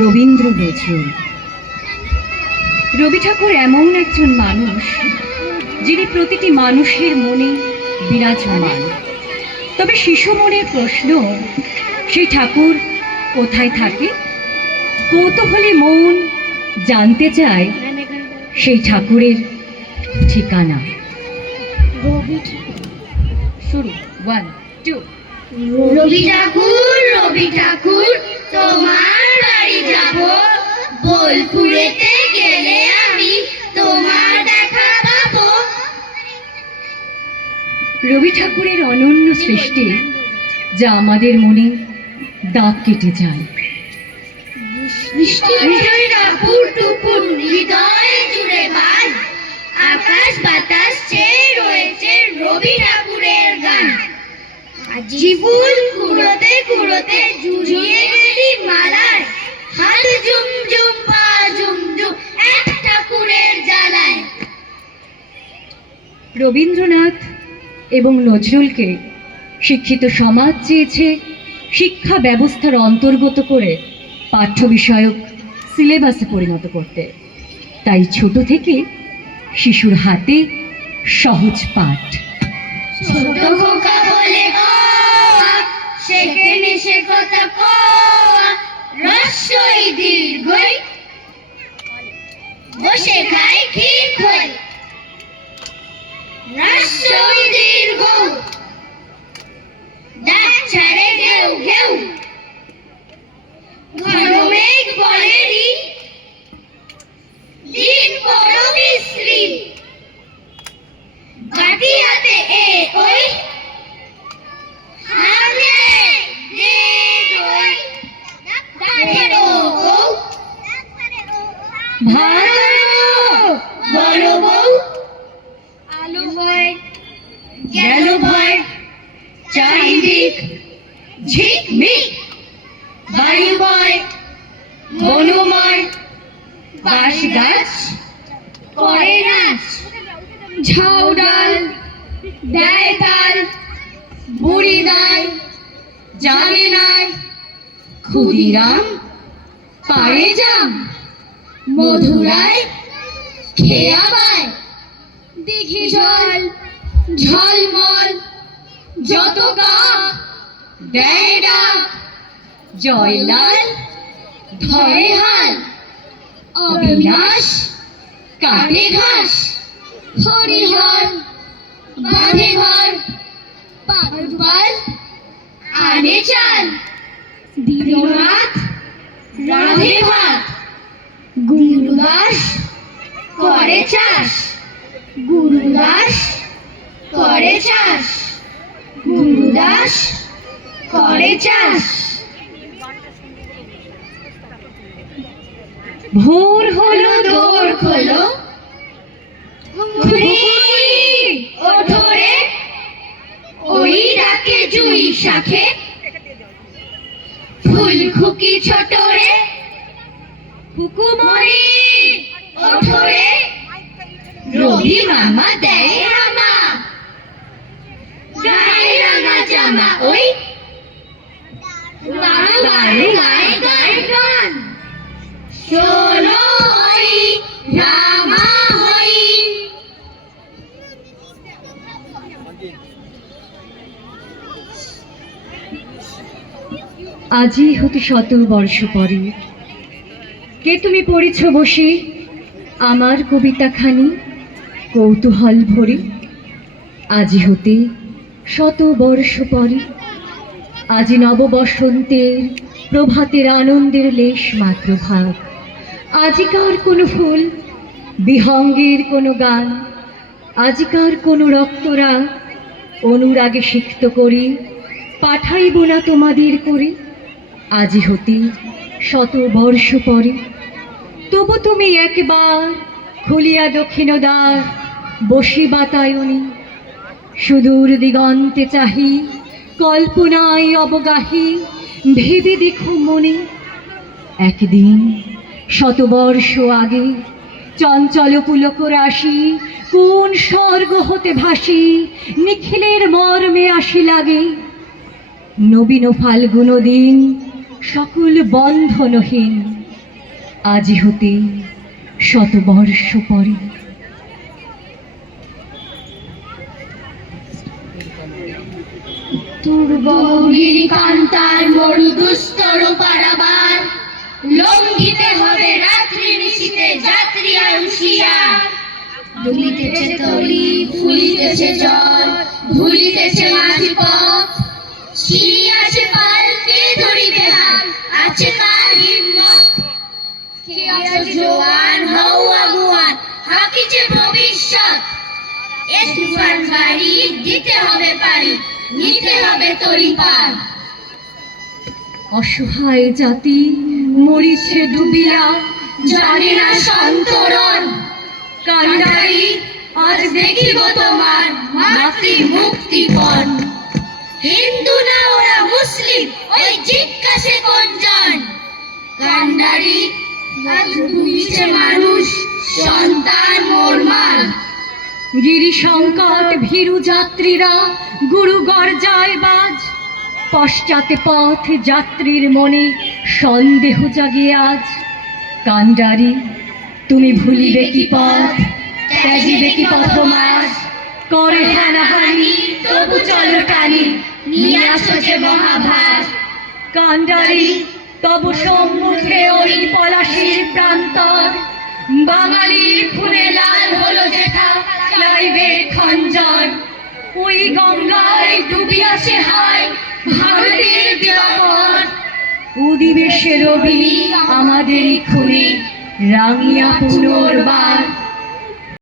রবীন্দ্র নজরুল। রবি ঠাকুর এমন একজন মানুষ যিনি প্রতিটি মানুষের মনে বিরাজমান। তবে শিশু মনের প্রশ্ন, সেই ঠাকুর কোথায় থাকে? কৌতূহলী মন জানতে চায় সেই ঠাকুরের ঠিকানা। শুরু, 1 2। রবি ঠাকুর তোমার বাড়ি যাব, বোলপুরেতে গেলে আমি তোমার দেখা পাবো। রবি ঠাকুরের অনন্য সৃষ্টি, যা আমাদের মনে দাগ কেটে যায়। টাপুর টুপুর হৃদয়ে জুড়ে বাজ, আকাশ বাতাস চেয়ে রয়েছে রবি ঠাকুরের গান। জীবন কুড়োতে কুড়োতে জুড়িয়ে গেলি মালায়, হাত ঝুম ঝুম পা ঝুম ঝুম এক ঠাকুরের জ্বালায়। রবীন্দ্রনাথ এবং নজরুলকে শিক্ষিত সমাজ চেয়েছে শিক্ষা ব্যবস্থার অন্তর্গত করে পাঠ্য বিষয়ক সিলেবাসে পরিণত করতে। তাই ছোট থেকে শিশুর হাতে সহজ পাঠ। ছোট খোকা বলে গোয়া, সেখানে সে কথা কোয়া, রস্যই দীর্ঘই বসে খায় ক্ষীর খই, রস্যই দীর্ঘ ডাক ছাড়ে ঘেউ ঘেউ, ঘন মেঘ বলেরি দিন বড় বিশ্রী, বাটি হাতে এ ওই হাতে দে দই, ডাকে ও ও ভাত বড় বউ, আলো হয় গেল ভয়, চারিদিক ঝিকমিক, বায়ু বয় বনময়, বাঁশ গাছ করে নাচ, ঝাউ ডাল দেয় তাল, বুড়ি দায় জানে নাই, ক্ষুদিরাম পায়ে যাম, মধুরায় খেয়া পায়, দিঘি জল ঝলমল যত কাক দেয় ডাক, জয়লাল ধরে হাল, অবিনাশ কাটে ঘাস, হরিহর বাঁধে ঘর, পাগল আনে চাল, দীননাথ রাধে ভাত, গুরুদাস করে চাষ, গুরুদাস করে চাষ, গুরুদাস করে চাষ। ভোর হলো দোর খোলো, ওঠো রে, ওই ডাকে জুই শাখে, ফুল খুকি ছোট রে, হুকুমরি ওঠো রে, রবি মামা দেয় হামা, গায়ে রাঙা জামা ওই গাড়ু গাড়ু গায়ে গায়ে গান, শোনো হই রামা হই। আজি হতে 100 বর্ষ পরে কে তুমি পড়েছ বসে আমার কবিতাখানি কৌতূহল ভরে। আজি হতে 100 বর্ষ পরে, আজি নব বসন্তের প্রভাতের আনন্দের লেশ মাত্র ভাগ। আজিকার কোনো ফুল বিহঙ্গের কোনো গান, আজিকার কোনো রক্তরা অনুরাগে সিক্ত করি পাঠাইব না তোমাদের করে। আজি হতে 100 বর্ষ পরে, তবু তুমি একবার খুলিয়া দক্ষিণ দ্বার বসি বাতায়নি, সুদূর দিগন্তে চাহি কল্পনায় অবগাহী, ভেবে দেখো মনে একদিন 100 বর্ষ আগে চঞ্চল পুলক রাশি কোন স্বর্গ হতে ভাসি নিখিলের মর্মে আসি লাগে। নবীন ফাল্গুন দিন সকল বন্ধনহীন, আজি হতে শতবর্ষ পরে। দুর্গহীন কান্তার মরু দুস্তর পারাবার, লঙ্ঘিতে হবে রাত্রি নিশীতে যাত্রী আর হুঁশিয়ার। দুলিতেছে তরি, ফুলিতেছে জল, ভুলিতেছে মাঝি পথ, ছিড়িয়াছে পাল, কে ধরিবে হাল, আছে কার হিম্মত। কে আছে জোয়ান, হও আগুয়ান, হাকিছে ভবিষ্যৎ। এ তুফান ভারী, দিতে হবে পারি, নিতে হবে তরি পার। অসহায় জাতি মরিছে ডুবিয়া, জানে না সন্তরণ। কান্ডারি আজ দেখিব তোমার মাতৃ মুক্তিপণ। হিন্দু না ওরা মুসলিম, ওই জিজ্ঞাসে কোনজন। কান্ডারি আজ ডুবিছে মানুষ, সন্তান মোরমান। গিরি সংকট ভীরু যাত্রীরা গুরু গর্জায় বাজ, পশ্চাতে পথ যাত্রীর মনে সন্দেহ জাগে আজ। কান্ডারি তুমি ভুলিবে কি পথ, ত্যাজিবে কি পথমার্গ, করে হানাহানি তবু চলো টানি, নিয়ে আসো যে মহাভার। কান্ডারি তব সম্মুখে ওই পলাশীর প্রান্তর, বাঙালির খুনে লাল হলো যেথা ক্লাইভের খঞ্জর। ওই গঙ্গায় ডুবিয়াছে হায় ভারতের দিবাকর, অধিবেশে রবি আমাদেরই খুনে রাঙিয়া পুনর্বার।